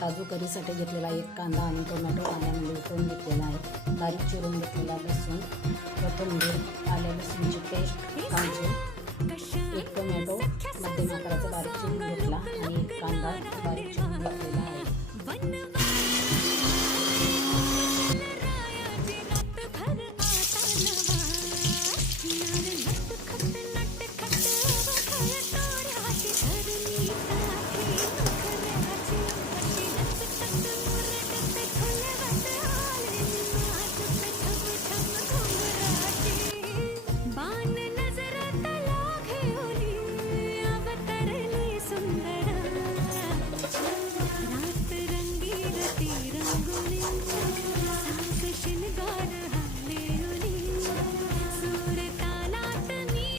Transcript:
काजू करीसाठी घेतलेला 1 कांदा आणि टोमॅटो पाण्यामध्ये उकळून घेतलेला आहे. बारीक चिरून घेतलेला लसूण, कोथिंबीर, आले लसूणची पेस्ट, काजू, 1 टोमॅटो मध्यम आकाराचा बारीक चिरून घेतला आणि 1 कांदा